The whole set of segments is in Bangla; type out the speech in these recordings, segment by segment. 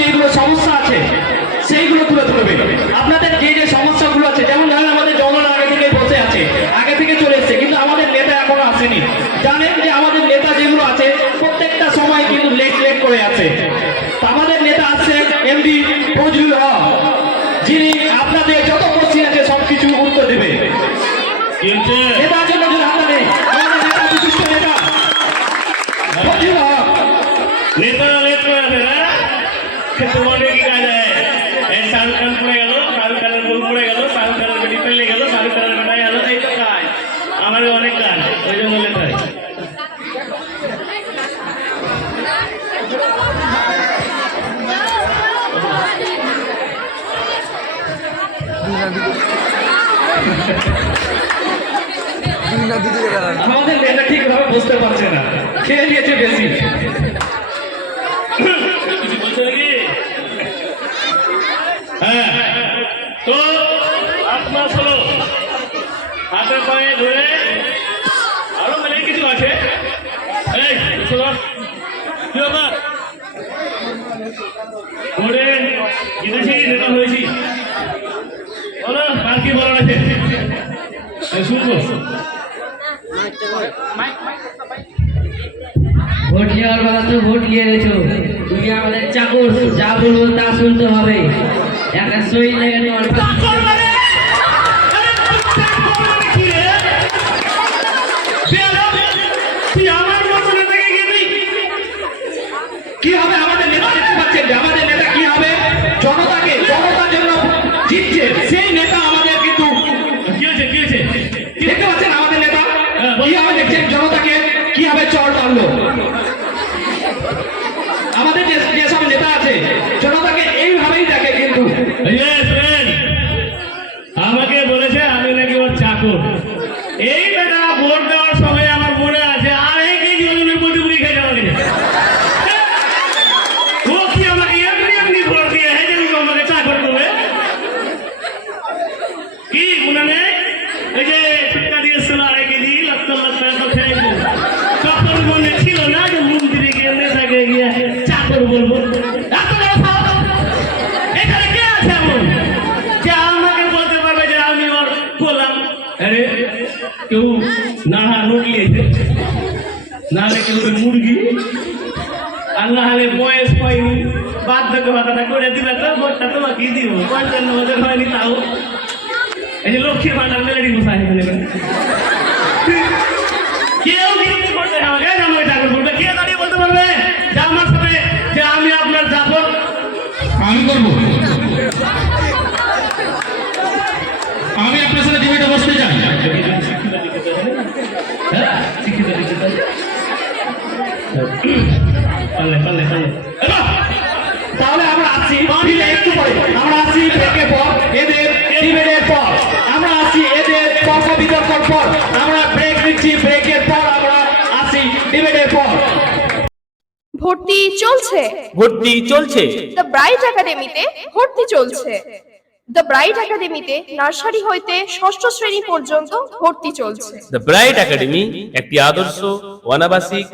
যেগুলো সমস্যা আছে, সেইগুলো তুলে ধরবে। আপনাদের যে যে সমস্যাগুলো আছে, যেমন ধরেন আমাদের জঙ্গল আগে থেকে বসে আছে, আগে থেকে চলে এসছে, কিন্তু আমাদের নেতা এখনও আসেনি। জানেন যে আমাদের নেতা যেগুলো আছে, প্রত্যেকটা সময় কিন্তু লেট লেট করে আছে। আমাদের নেতা আছে এমডি ফজলুল হক। যিনি আপনাদের যত কোশ্চিন আছে, সবকিছু উত্তর দেবে। কিন্তু নেতার জন্য যদি হাত নেই আমাদের নেতা বিশিষ্ট নেতা ফজলুল হক নেতা লেট করে আছে না তোমার কি কাজ হয় এই শাহরুখ খান পড়ে গেল শাহরুখ খানের বউ পড়ে গেল শাহরুখ খানের বেটি পেলে গেল শাহরুখ খানের বেটায় গেল এই তো কাজ আমার অনেক কাজ ওই জন্য লেট হয় আমাদের বুঝতে পারছে না। খেয়ে বেশি। হ্যাঁ। তো আট মাস হলো হাতে পায়ে ধরে আরও অনেক কিছু আছে। ধরে জিতেছি নেতা হয়েছি। বলব তা শুনতে হবে। একটা সই লেগে তোমার কি হবে? চাকর বলব যে আমাকে বলতে পারবে যে আমি ওর গোলাম। আরে, কেউ নাড়া নড়লিয়েছে নাহলে কেউ মুরগি? আর নাহলে বয়স বার্ধক্য ভাতাটা করে দিবে তো ভোটটা তোমাকেই দিব। পঞ্চান্ন বছর হয়নি তাও। এই যে লক্ষ্মীর ভান্ডার মেলে দিব সাহেব এখানে। আমি করব? আমি আপনার সাথে ডিবেটে বসতে চাই। ভর্তি চলছে। ভর্তি চলছে। দ্য ব্রাইট একাডেমিতে ভর্তি চলছে। দ্য ব্রাইট একাডেমিতে নার্সারি হইতে ষষ্ঠ শ্রেণি পর্যন্ত ভর্তি চলছে। দ্য ব্রাইট একাডেমি একটি আদর্শ অনাবাসিক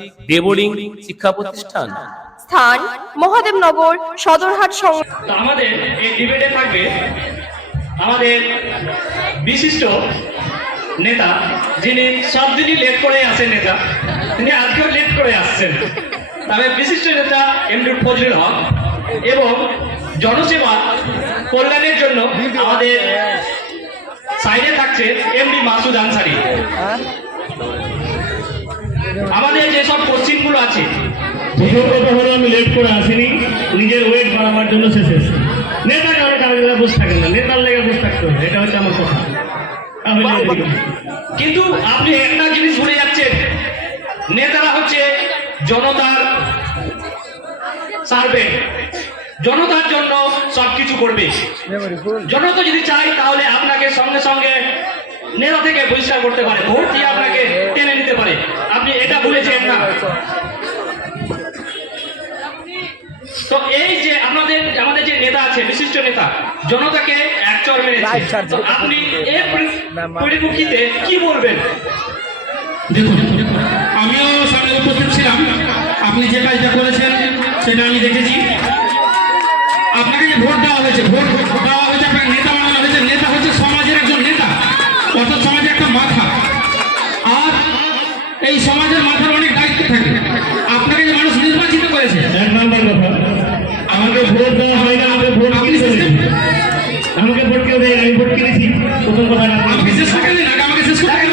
বোর্ডিং শিক্ষা প্রতিষ্ঠান। স্থান মহাদেবনগর সদরহাট সংলগ্ন আমাদের এই ডিবেটে থাকবে আমাদের বিশিষ্ট নেতা যিনি সব দিনই লেট করে আসেন নেতা তিনি আজকেও লেট করে আসছেন। তবে বিশিষ্ট নেতা এমডি ফজলুল হক এবং জনসেবা কল্যাণের জন্য আমাদের সাইডে থাকছে এমডি মাসুদ আনসারি। আমাদের যেসব কোশ্চিনগুলো আছে প্রথম কথা হলো আমি লেট করে আসিনি নিজের ওয়েট বাড়াবার জন্য শেষ এসেছি নেতা কারণে কারও জায়গায় বসে থাকেন না? নেতার লেগে বসে থাকতে হবে এটা হচ্ছে আমার কথা। কিন্তু আপনি একটা জিনিস ভুলে যাচ্ছেন নেতারা হচ্ছে জনতার সার্ভে। জনতার জন্য সবকিছু করবে। জনতা যদি চায় তাহলে আপনাকে সঙ্গে সঙ্গে নেতা থেকে বহিষ্কার করতে পারে। ভোট দিয়ে আপনাকে টেনে নিতে পারে। আপনি এটা ভুলেছেন না। তো এই যে আপনাদের আমাদের যে নেতা আছে বিশিষ্ট নেতা জনতাকে এক চর মেরেছে। আপনি এই পরি- পরিপ্রেক্ষিতে কি বলবেন? দেখুন উপস্থিত ছিলাম আপনি যে কাজটা করেছেন সেটা আমি দেখেছি। আপনাকেই ভোট দেওয়া হয়েছে ভোট দেওয়া হয়েছে আপনাকে নেতা বানানো হয়েছে। নেতা হচ্ছে সমাজের একজন নেতা অর্থাৎ সমাজের একটা মাথা। আর এই সমাজের মাথার অনেক দায়িত্ব থাকে। আপনাকে যে মানুষ নির্বাচিত করেছে এক নম্বর কথা আমাকে ভোট দেওয়া হয় না আমাকে ভোট আপনি আমাকে ভোট কেউ দেয় আমি ভোট কিনেছি। প্রথম কথা না। আমাকে শেষ করতে দিন আগে আমাকে শেষ করতে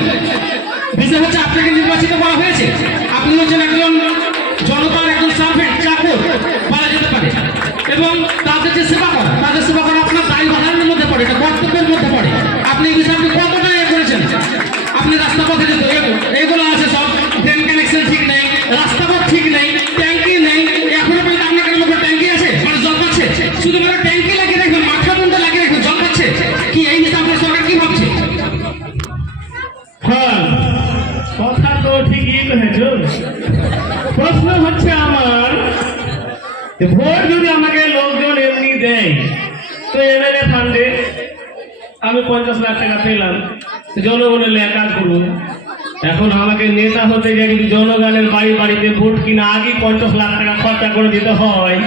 বলবেন বিষয় হচ্ছে আপনাকে নির্বাচিত করা হয়েছে। আপনি হচ্ছেন একজন জনতার একজন সার্ভেন্ট চাকর বলা যেতে পারে। এবং তাদের যে সেবা করা তাদের সেবা করা আপনার দায়ী বাধানের মধ্যে পড়ে, এটা কর্তব্যের মধ্যে পড়ে। আপনি এই বিষয়ে আপনি কতটা এ করেছেন? আপনি রাস্তা পথে যেতে যদি জনগণের বাড়ি বাড়িতে ভোট কিনা আগে পঞ্চাশ লাখ টাকা খরচা করে দিতে হয়।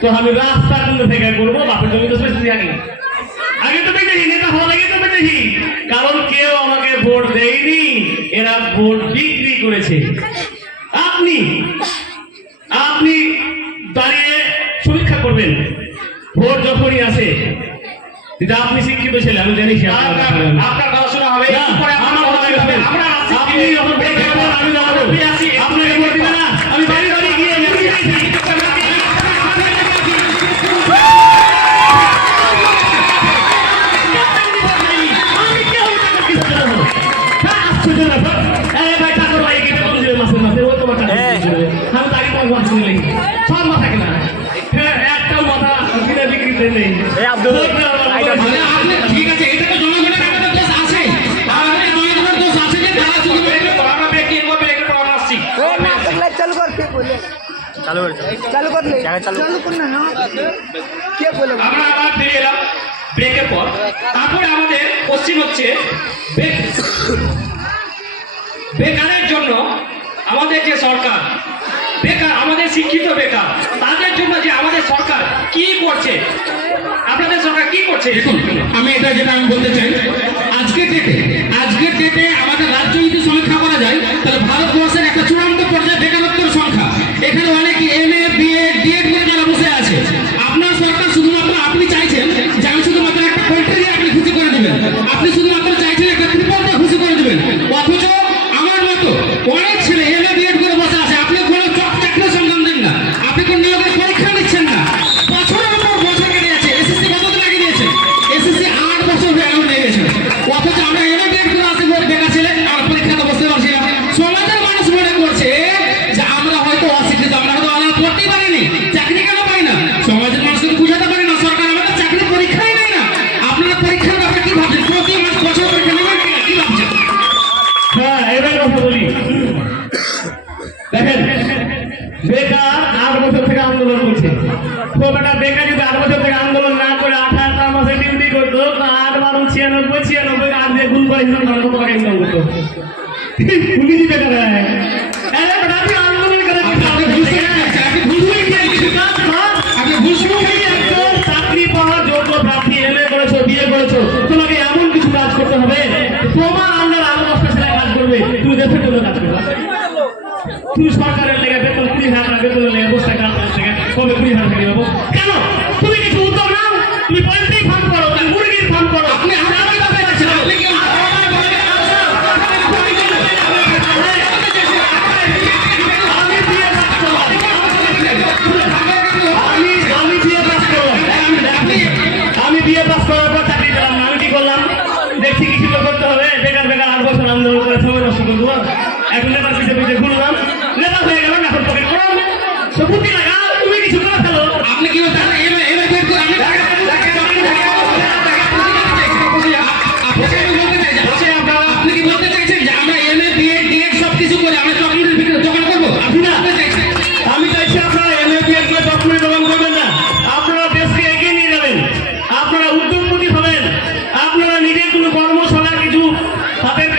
তো আমি রাস্তা কিন্তু থেকে করব বাপের জমি তো বেশি আগে। তো দেখেছি নেতা হওয়ার আগে তো দেখেছি কারণ কেউ আমাকে ভোট দেয়নি এরা ভোট বিক্রি করেছে। আপনি আপনি দাঁড়িয়ে সমীক্ষা করবেন ভোট যখনই আসে। আপনি শিক্ষিত ছেলে আমি জানি আপনার কথা। শোনা হবে। আমার কথা শোনা হবে। শুনবেন। আমরা আসছি। আপনি যখন ভোট দেবেন, আমি দাঁড়াবো। আপনাকে ভোট দিবে না, আমি বাড়ি বাড়ি গিয়ে চালু করেছে। চালু করলে? চালু করলে না? কে বলে? আমরা আবার ফিরে এলাম ব্রেকের পর। তারপরে আমাদের কোশ্চিন হচ্ছে বেকারের জন্য আমাদের যে সরকার বেকার আমাদের শিক্ষিত বেকার তাদের জন্য যে আমাদের সরকার কি করছে? আপনাদের সরকার কি করছে? দেখুন আমি এটা যেটা আমি বলতে চাই আজকে ডেটে আজকে ডেটে আমাদের রাজ্য যদি সমীক্ষা করা যায় তাহলে ভারতবর্ষের একটা চূড়ান্ত পর্যায়ে বেকারত্বের এখানে অনেক M A B A DEd করে যারা বসে আছে, আপনার সরকার শুধুমাত্র আপনি চাইছেন যে আমি শুধুমাত্র একটা পোল্ট্রি আপনি খুশি করে দেবেন। আপনি শুধুমাত্র তাদের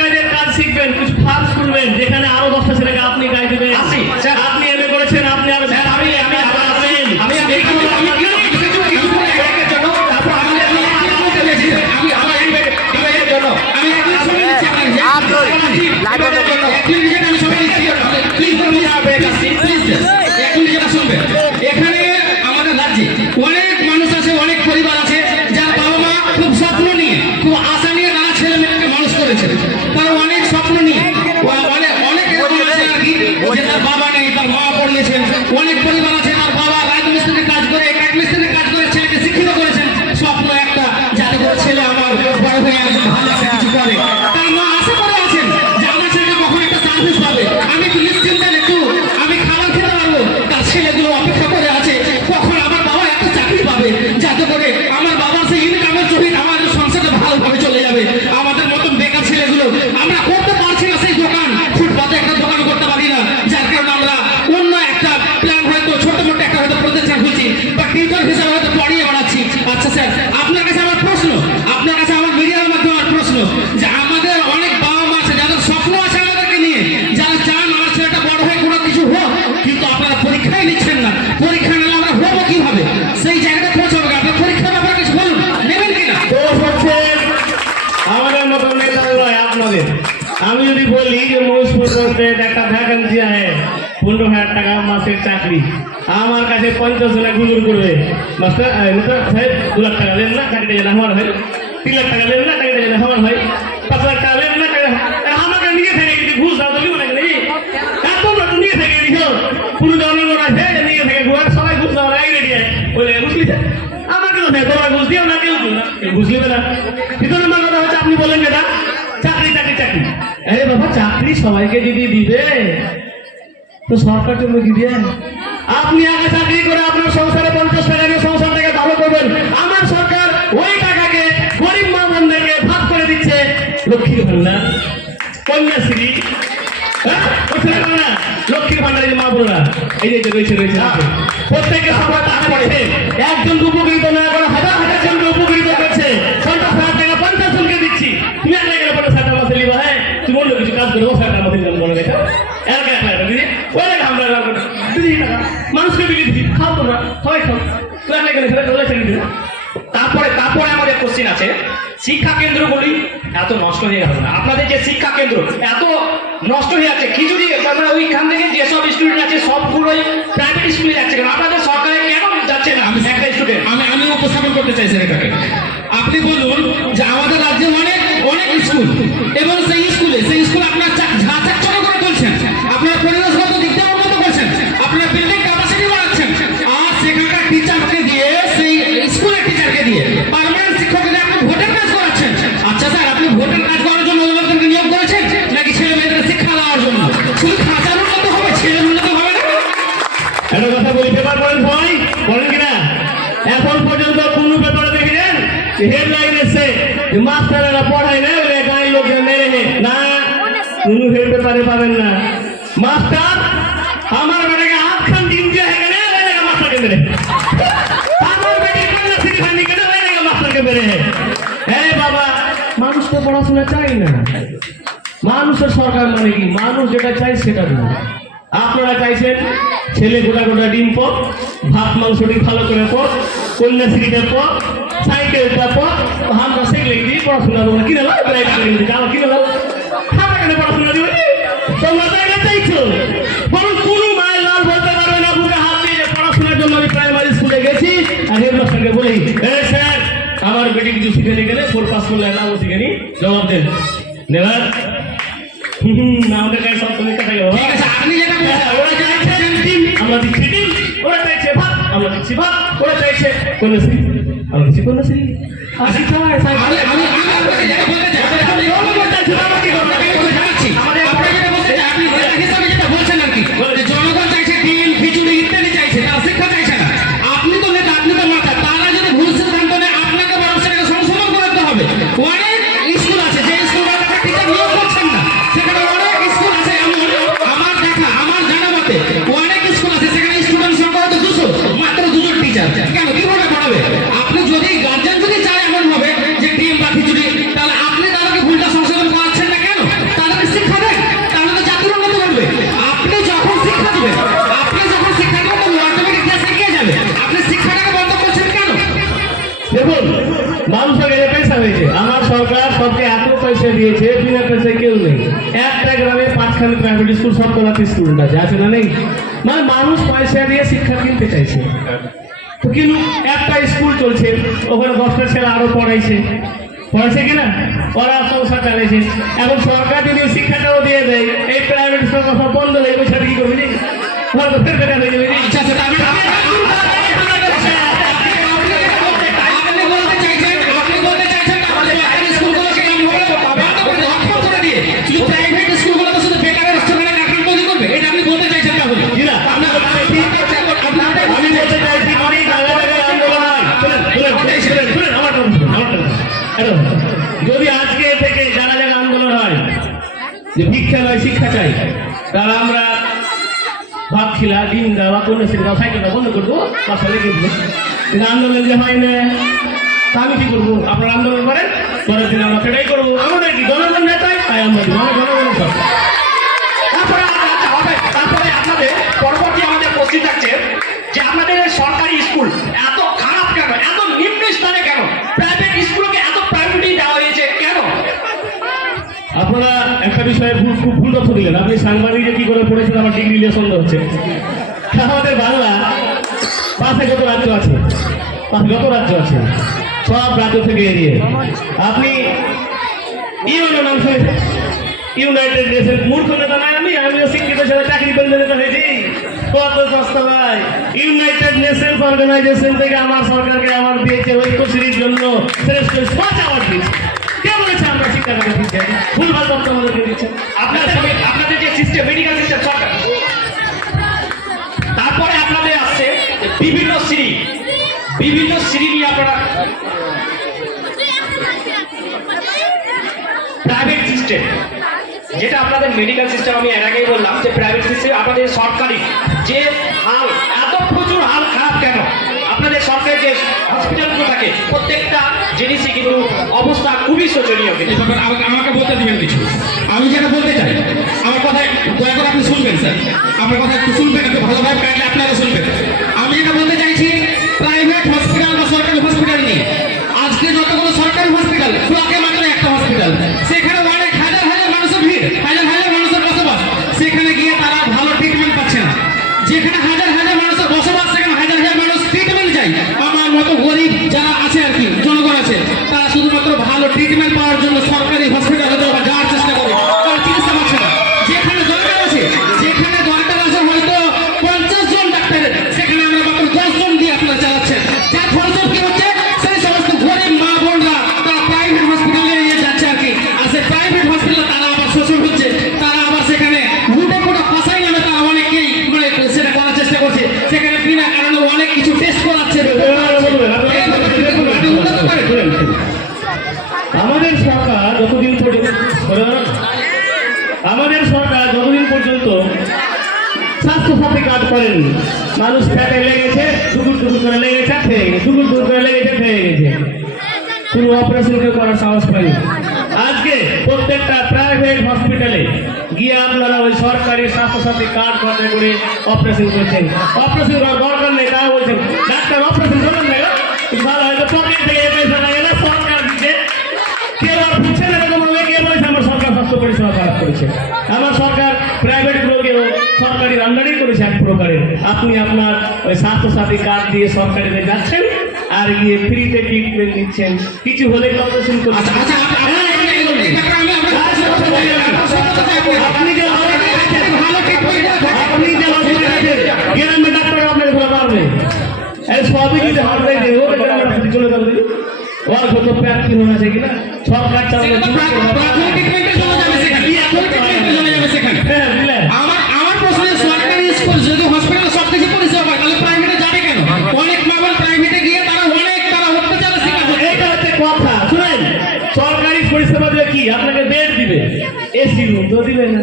পঞ্চাশ জনে গুজর করবে। মাস্টার সাহেব, দু লাখ টাকা নেন না চাকরিটা যেন আমার হয়। তিন লাখ টাকা নেন না চাকরিটা যেন আমার হয়। পাঁচ লাখ টাকা নেন না চাকরি আমাকে নিয়ে থেকে যদি ঘুষ দাও তুমি মনে করি এত না নিয়ে থেকে দিছো পুরো জনগণ আছে নিয়ে থেকে ঘুষ সবাই ঘুষ দেওয়ার আগে রেডি বলে, বুঝলি? আমাকে তো দেয় ঘুষ দিও না, কেউ দিও না। দিবে না। ভিতরে আমার কথা হচ্ছে, আপনি বলেন যেটা চাকরি চাকরি চাকরি। আরে বাবা, চাকরি সবাইকে যদি দিবে। তো সরকার জন্য কি দিয়ে। আপনি আগে চাকরি করে আপনার সংসারে পঞ্চাশ টাকা দিয়ে সংসারটাকে ভালো করবেন আমার সরকার ওই টাকাকে গরিব মা বন্ধুকে ভাগ করে দিচ্ছে লক্ষ্মীর ভান্ডার, কন্যাশ্রী হ্যাঁ? লক্ষ্মীর ভান্ডারের মা বোনরা, এই যে রয়েছে রয়েছে। প্রত্যেকে সবার টাকা একজন উপকৃত না করে হাজার হাজার জনকে উপকৃত নষ্ট হয়ে যাচ্ছে খিচুড়ি, তারপরে ওইখান থেকে যেসব স্টুডেন্ট আছে, সবগুলোই প্রাইভেট স্কুলে যাচ্ছে কেন? আপনাদের সরকারে কেন যাচ্ছে না? আমি একটা স্টুডেন্ট আমি আমি উপস্থাপন করতে চাইছি এটাকে আপনি বলুন যে আমাদের রাজ্যে অনেক অনেক স্কুল এবং সেই শুধু খাঁচার উন্নত হবে ছেলের উন্নত হবে না। একটা কথা বলি, পেপার পড়েন সবাই? বলেন কিনা? এখন পর্যন্ত কোন পেপারে দেখেছেন হেডলাইন মাস্টারেরা পড়ায় না, বলে গাঁয়ের লোকজন মেরে নে। না, কোন হেড পেপারে পাবেন না। মাস্টার, আমার বেটাকে হাত খান দিন দিয়ে জায়গা মাস্টারকে মেরে। আমার মাস্টারকে মেরে। হ্যাঁ বাবা মানুষ তো পড়াশোনা চাই না। সরকার মানে কি? মানুষ যেটা চাই সেটা দেবে। আপনারা চাইছেন ছেলে গোটা গোটা ডিম পক ভাত মাংসটি ভালো করে পক কন্যাশ্রীটা পক সাইকেলটা পক আমরা সেগুলো দিয়ে পড়াশোনা দেবো কিনে আমার কিনে লাও খাতা কেন পড়াশোনা দিবে তোমরা তো এটা চাইছো। বরং কোনো মায়ের লাল বলতে পারবে না, বুকে হাত দিয়ে পড়াশোনার জন্য আমি প্রাইমারি স্কুলে গেছি। আর হেডমাস্টারকে বলি, এ স্যার, আমার বেটি কিছু শিখে গেলে ফোর পাস করলে নামও শিখে নি। জবাব দেন। নেবার আমাদের কাছে সব তুমি কথা ঠিক আছে আপনি যেটা ওরা চাইছে ডিম আমরা দিচ্ছি ডিম ওরা চাইছে ভাত আমরা দিচ্ছি ভাত ওরা চাইছে কন্যাশ্রী আমরা দিচ্ছি কন্যাশ্রী আসি আমি আমি আমি বলতে চাই আমি জানাচ্ছি প্রাইভেট স্কুল আছে আছে না নেই মানে মানুষ পয়সা দিয়ে শিক্ষা কিনতে চাইছে কিন্তু একটা স্কুল চলছে ওখানে দশটা ছেলে আরও পড়াইছে পড়াইছে কিনা ওরা সংসার চালাইছে এখন সরকার যদি শিক্ষাটাও দিয়ে দেয় এই প্রাইভেট স্কুল কথা বন্ধ হয়ে যাবে কি করবি নি? ফের বেকার হয়ে যাবে আচ্ছা আচ্ছা শিক্ষা চাই। তাহলে আমরা ভাত খিলা ডিম দেওয়া কন্যাশ্রী সেটা সাইকেলটা বন্ধ করব, বাসা লেগে দিল কিন্তু আন্দোলন যে হয় না, তা আমি কি করব? আপনারা আন্দোলন করেন, পরের দিন আমরা সেটাই করব। আমাদের কি জনগণ নেতাই তাই আমরা জনগণ সরকার বিষয়ে ভুল ভুল তথ্য দিলেন। আপনি সাংবাদিকে কি করে পড়েছেন? আমার ডিগ্রি নিয়ে সন্দেহ হচ্ছে। আমাদের বাংলা পাশে কত রাজ্য আছে? কত রাজ্য আছে, সব রাজ্য থেকে এড়িয়ে। আপনি ইউনো নাম ইউনাইটেড নেশন মূর্খ নেতা নাই আমি। আমিও শিক্ষিত সাথে চাকরি করে নেতা হয়েছি কত সস্তা ভাই। ইউনাইটেড নেশনস অর্গানাইজেশন থেকে আমার সরকারকে আমার দিয়েছে ঐক্যশ্রীর জন্য শ্রেষ্ঠ পাঁচ অ্যাওয়ার্ড দিয়েছে। কে বলেছে আমরা শিক্ষাটাকে দিচ্ছি ভুলভাল তথ্য আমাদেরকে দিচ্ছে আপনাদের আপনাদের যে সিস্টেম মেডিকেল সিস্টেম সরকার, তারপরে আপনাদের আসছে বিভিন্ন শ্রেণি বিভিন্ন শ্রেণি নিয়ে আপনারা প্রাইভেট সিস্টেম যেটা আপনাদের মেডিকেল সিস্টেম আমি এর আগেই বললাম যে প্রাইভেট সিস্টেম আপনাদের সরকারি যে হাল, এত প্রচুর হাল খারাপ কেন? আপনাদের সরকারি যে হসপিটালগুলো থাকে, প্রত্যেকটা জিনিসই কিন্তু অবস্থা খুবই শোচনীয় কিন্তু। আমাকে বলতে দিবেন কিছু। আমি যেটা বলতে চাই, আমার কথা দয়া করে আপনি শুনবেন, স্যার। আমার কথা একটু শুনবেন, একটু ভালোভাবে কাইন্ডলি আপনারা শুনবেন। আমি যেটা বলতে চাইছি প্রাইভেট হসপিটাল বা সরকারি হসপিটাল নেই। আজকে যতগুলো সরকারি হসপিটাল ব্লকে মাত্র একটা হসপিটাল সেখানে কাজ মানুষ ফ্যাটে লেগেছে টুকুর টুকুর করে লেগেছে খেয়ে গেছে টুকুর টুকুর করে লেগেছে খেয়ে গেছে। কোনো অপারেশন কেউ করার সাহস পায়নি আজকে প্রত্যেকটা প্রাইভেট হসপিটালে গিয়ে আপনারা ওই সরকারি স্বাস্থ্যসাথী কার্ড খরচা করে অপারেশন করছেন। অপারেশন করার দরকার নেই, তাও বলছেন, ডাক্তার, অপারেশন করবেন না ভালো হয়তো পকেট থেকে এই পয়সা লাগে না, সরকার দিচ্ছে কেউ আর বুঝছে না, এরকম কে বলেছে, আমার সরকার স্বাস্থ্য পরিষেবা খারাপ করেছে। আমার গুলোকেও সরকারি আন্ডারেই করেছে এক প্রকারের আপনি আপনার স্বাস্থ্যসাথী কার্ড দিয়ে সরকারিতে যাচ্ছেন আর গিয়ে ফ্রিতে ট্রিটমেন্ট নিচ্ছেন কিছু হলে আচ্ছা আচ্ছা আপ- আপনি- যে আপনি যে গ্রামে ডাক্তার আপনাকে ধরে পারবে সবই যদি হারবে যে ও চলে যাবে ওর কত প্রার্থী মনে আছে কিনা সরকার চালাবে প্রাথমিক ট্রিটমেন্টে চলে যাবে সেখানে প্রাথমিক ট্রিটমেন্টে চলে যাবে সেখানে হ্যাঁ বুঝলেন আমার আমার প্রশ্ন যে সরকারি স্কুল যদি হসপিটালে সব কিছু পরিষেবা পায় তাহলে প্রাইভেটে যাবে কেন অনেক মা বোন প্রাইভেটে গিয়ে তারা অনেক তারা অত্যাচারের শিকার হচ্ছে এইটা হচ্ছে কথা শুনেন সরকারি পরিষেবা দিলে কি আপনাকে বেড দিবে এসি রুম তো না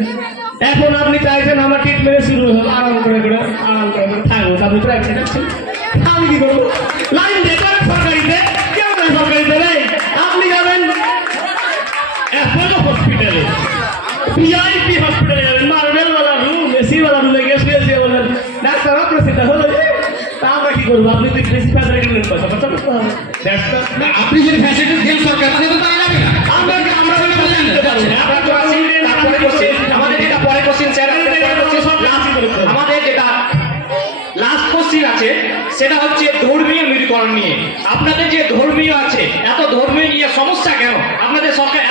এখন আপনি চাইছেন আমার ট্রিটমেন্ট শুরু হলো আরাম করে করে আরাম করে করে থাকব আপনি প্রাইভেট আমি কি করব লাইন দিয়ে সরকারিতে কেউ না সরকারিতে নেই আপনি যাবেন অ্যাপোলো হসপিটালে ভিআইপি হসপিটালে যাবেন মার্বেল ওয়ালা রুম এসি ওয়ালা রুমে গিয়ে শুয়ে শুয়ে বলেন ডাক্তার আপনার সেটা হলো তা আমরা কি করব আপনি তো বেশি হবে আপনি যদি ফ্যাসিলিটি দেন সরকার আমরা আমরা যেটা যেটা সেটা হচ্ছে ধর্মীয় করেন নিয়ে। আপনাদের যে ধর্মীয় আছে, এত ধর্মীয় নিয়ে সমস্যা কেন? আপনাদের সরকার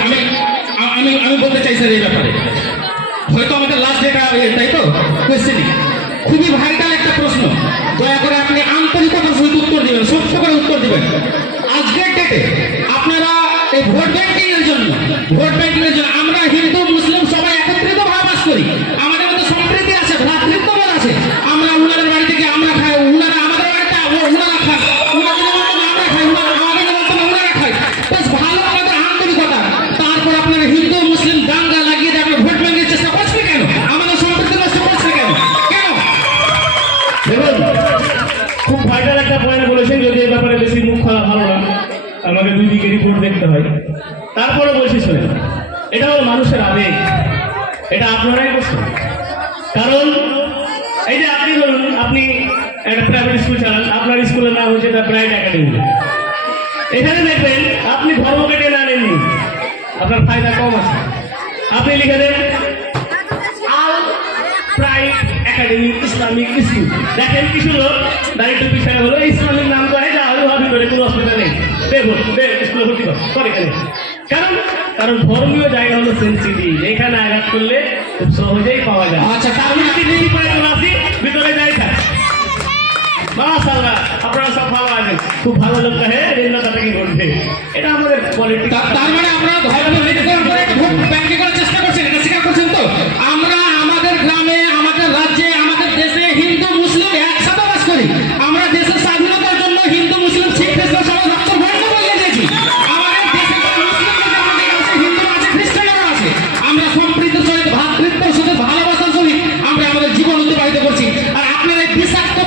আমি আমি বলতে চাই, স্যার, এই ব্যাপারে। হয়তো আমাদের লাস্ট ডেটা তাই তো? খুবই ভাইটাল একটা প্রশ্ন। দয়া করে আপনি আন্তরিকতার সহিত উত্তর দিবেন সত্য করে উত্তর দিবেন। আজকের ডেটে আপনারা এই ভোট ব্যাংকিং এর জন্য? ভোট ব্যাংকিং এর জন্য? আমরা একাডেমি ইসলামিক স্কুল। দেখেন কিছু লোক দাঁড়িয়ে পিছনে হলো ইসলামিক নাম করে যা হলো ভাবি করে কোনো অসুবিধা নেই। দেখ স্কুলে ভর্তি কর কর এখানে। কারণ কারণ ধর্মীয় জায়গা হলো সেন্সিটিভ এখানে আঘাত করলে খুব সহজেই পাওয়া যায়। আচ্ছা, পায়ে আসি ভিতরে যাই থাক। মাশাআল্লাহ আপনারা সব ভালো আছেন। খুব ভালো লোক হ্যাঁ এটা আমাদের পলিটিক্স তার মানে আপনারা ধর্ম নির্ধারণ করে ব্যাংকিং করার চেষ্টা করছেন এটা স্বীকার করছেন তো? আমরা আমাদের গ্রামে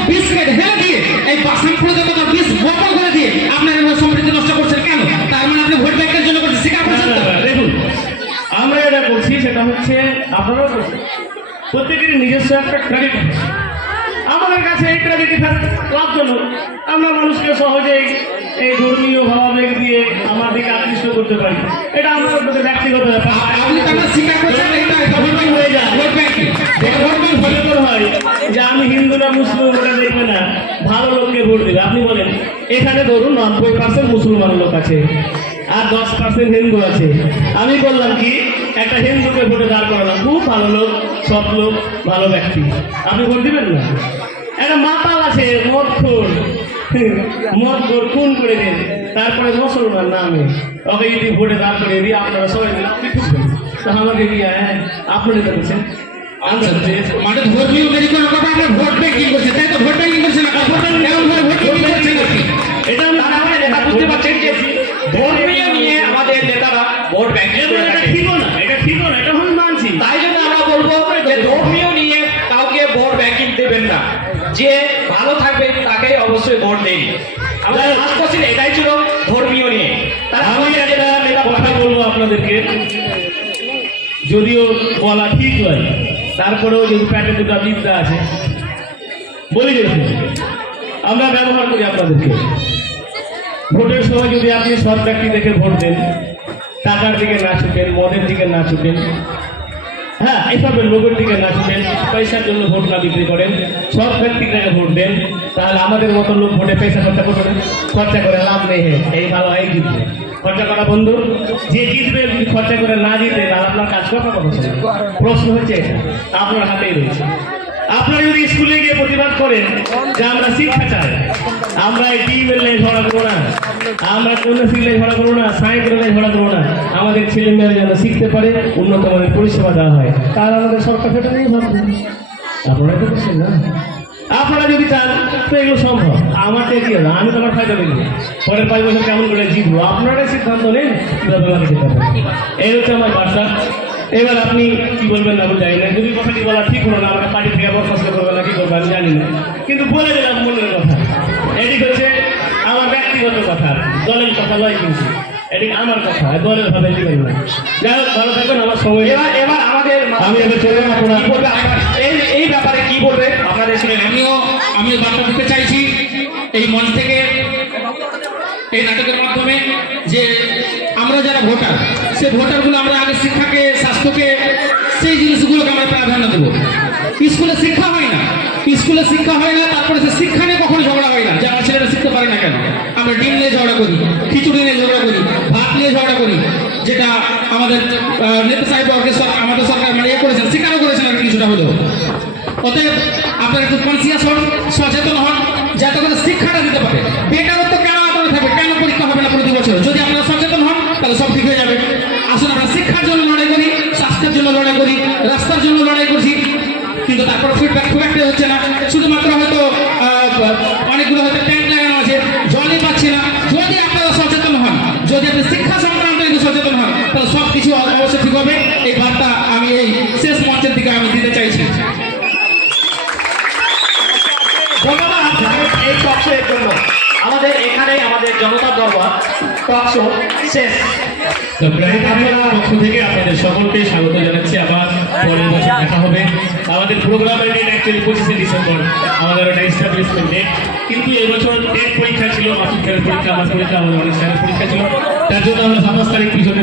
বিষকে ঢেলে দিয়ে এই সাম্প্রদায়িকতার বিষ বপন করে দিয়ে আপনারা এভাবে সম্প্রীতি নষ্ট করছেন কেন? তার মানে আপনি ভোট ব্যাংকের জন্য করছেন, স্বীকার করছেন দেখুন, আমরা এটা করছি, সেটা হচ্ছে আপনারাও করছেন। প্রত্যেকেরই নিজস্ব একটা ক্রেডিট আমাদের কাছে এই ক্রেডিট লাভজনক। আমরা মানুষকে সহজেই এই ধর্মীয় ভাবাবেগ দিয়ে আমার দিকে আকৃষ্ট করতে পারি। এটা আমার মধ্যে ব্যক্তিগত ব্যাপার। আপনি স্বীকার করছেন এটা ব্যাংক। হয়ে যায়। হয় যে আমি হিন্দু না মুসলিম ওটা দেখবে না। ভালো লোককে ভোট দেবে। আপনি বলেন এখানে ধরুন নব্বই পার্সেন্ট মুসলমান লোক আছে আর দশ পার্সেন্ট হিন্দু আছে। আমি বললাম কি একটা হিন্দুকে ভোটে দাঁড় করালাম। খুব ভালো লোক সৎ লোক ভালো ব্যক্তি। আপনি ভোট দিবেন না? একটা মাতাল আছে মদ খোর খুন করে দেন তারপরে মুসলমান নামে ওকে যদি ভোটে দাঁড় করে দিই আপনারা সবাই আপনি ঠুকবেন তো আমাকে দিয়ে হ্যাঁ আপনারা বলছেন। আচ্ছা মানে ধর্মীয় কথা আপনি ভোট ব্যাংকিং করছেন তাই তো ভোট ব্যাংকিং করছেন না? Vote banking? করছেন আপনি এটা আমি তার মানে নেতা বুঝতে পারছেন যে ধর্মীয় নিয়ে আমাদের নেতারা ভোট ব্যাংকিং করে থাকে। ঠিকও না এটা ঠিকও না এটা আমি মানছি। তাই জন্য আমরা বলব যে ধর্মীয় নিয়ে কাউকে ভোট ব্যাংকিং দেবেন না। যে তাকে অবশ্যই ভোট দেন আমাদের এটাই ছিল ধর্মীয় নিয়ে। আমি একটা কথা বলব আপনাদেরকে। যদিও বলা ঠিক নয়, তারপরেও যদি প্যাটে দুটা বিদ্যা আছে। বলি দেখুন আমরা ব্যবহার করি আপনাদেরকে। ভোটের সময় যদি আপনি সৎ ব্যক্তি দেখে ভোট দেন, টাকার দিকে না ছুটেন, মদের দিকে না ছুটেন হ্যাঁ এভাবে লোকের দিকে না শুনেন, পয়সার জন্য ভোট না বিক্রি করেন সৎ ব্যক্তিকে ভোট দেন, তাহলে আমাদের মতো লোক ভোটে পয়সা খরচা করবে খরচা করে লাভ নেই এই ভালো এই জিতবে খরচা করা বন্ধু, যে জিতবে খরচা করে না জিতে, তাহলে আপনার কাজ কথা প্রশ্ন হচ্ছে আপনার হাতেই রয়েছে। আপনারা যদি স্কুলে গিয়ে প্রতিবাদ করেন যে আমরা শিক্ষা চাই, আমরা এই টিমের লাই ঝগড়া করব না, আমরা কন্যাশ্রী লাই ঝগড়া করব না সাইকেলের লাই ঝগড়া করব না, আমাদের ছেলে মেয়েরা যেন শিখতে পারে, উন্নত মানের পরিষেবা দেওয়া হয় তাহলে আমাদের সরকার সেটা নিয়েই ভাববে। আপনারা তো করছেন না আপনারা যদি চান তো এগুলো সম্ভব। আমার কি হবে আমি তো আমার ফায়দা দেখব। পরের পাঁচ বছর কেমন করে জিতবো? আপনারাই সিদ্ধান্ত নেন এই হচ্ছে আমার বার্তা। এবার আপনি কি বলবেন না জানি না। যদি কথাটি বলা ঠিক হলো না আমাকে পার্টি থেকে বরখাস্ত করবে না কি করবে আমি জানি না। কিন্তু বলে দিলাম মনের কথা। এটি হচ্ছে আমার ব্যক্তিগত কথা। দলের কথা নয় কিন্তু। এটি আমার কথা। দলের ভাবে দিবেন না। যাই হোক ভালো থাকবেন আমার সময় এবার এবার আমাদের আমি এবার চলে আপনারা কি বলবে আপনার? এই এই ব্যাপারে কি বলবে? আপনাদের শুনে আমিও আমি বার্তা দিতে চাইছি। এই মঞ্চ থেকে এই নাটকের মাধ্যমে যে আমরা যারা ভোটার, সেই ভোটারগুলো আমরা আগে শিক্ষাকে, স্বাস্থ্যকে, সেই জিনিসগুলোকে আমরা প্রাধান্য দেবো। স্কুলে শিক্ষা হয় না। স্কুলে শিক্ষা হয় না, তারপরে সে শিক্ষা নিয়ে কখনো ঝগড়া হয় না। যে আমার ছেলেরা শিখতে পারে না কেন? আমরা ডিম নিয়ে ঝগড়া করি, খিচুড়ি নিয়ে ঝগড়া করি, ভাত নিয়ে ঝগড়া করি, যেটা আমাদের নেতা সাহেব আমাদের সরকার মানে ইয়ে করেছেন, স্বীকারও করেছেন আর কিছুটা হলেও। অতএব আপনার একটু কনসিয়াস হন, সচেতন হন, যাতে করে শিক্ষাটা দিতে পারে। বেকারত্ব তারপর ফিডব্যাক খুব একটা হচ্ছে না। শুধুমাত্র হয়তো আহ, অনেকগুলো হয়তো ট্যাঙ্ক লাগানো আছে জলই পাচ্ছি না। যদি আপনারা সচেতন হন যদি আপনি শিক্ষা সংক্রান্ত যদি সচেতন হন তাহলে সব কিছু অবশ্যই ঠিক হবে। এই বার্তা আমি এই শেষ মঞ্চের দিকে আমি দিতে চাইছি। ধন্যবাদ এই টক জন্য। আমাদের এখানে আমাদের জনতার দরবার শেষ। তো পক্ষ থেকে আপনাদের সকলকে স্বাগত জানাচ্ছি। আবার পরের বছর দেখা হবে। আমাদের প্রোগ্রামের ডেট অ্যাকচুয়ালি পঁচিশে ডিসেম্বর আমাদের ওটা এস্টাবলিশমেন্ট ডেট কিন্তু এবছর ডেট পরীক্ষা ছিল মাসিক পরীক্ষা আমার পরীক্ষা, আমাদের অনেক পরীক্ষা ছিল। তার জন্য আমরা সাতাশ তারিখ পিছনে